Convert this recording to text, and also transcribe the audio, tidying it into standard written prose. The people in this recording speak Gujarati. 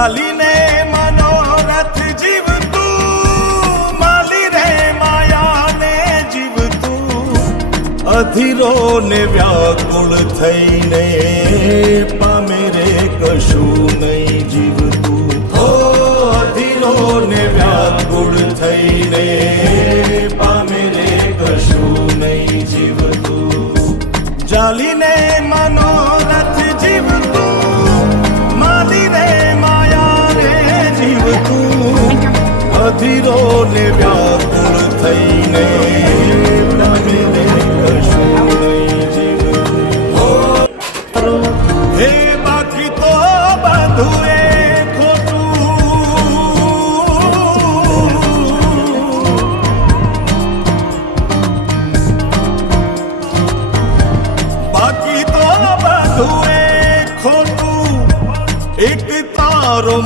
ચાલીને મનોરથ જીવતું, માલી રે માયાને જીવતું, અધીરો ને વ્યાકુળ થઈને પામે રે કશું નહીં જીવતું. ઓ અધીરો ને વ્યાકુળ થઈને પામે રે કશું નહીં જીવતું. ચાલીને મનોરથ જીવતું, માલી રે માયા રે જીવતું, અધીરો ને વ્યાકુળ થઈને પામે રે કશું નહીં જીવતું. હે બાકી તો બધું એ ખોટું, એક તારો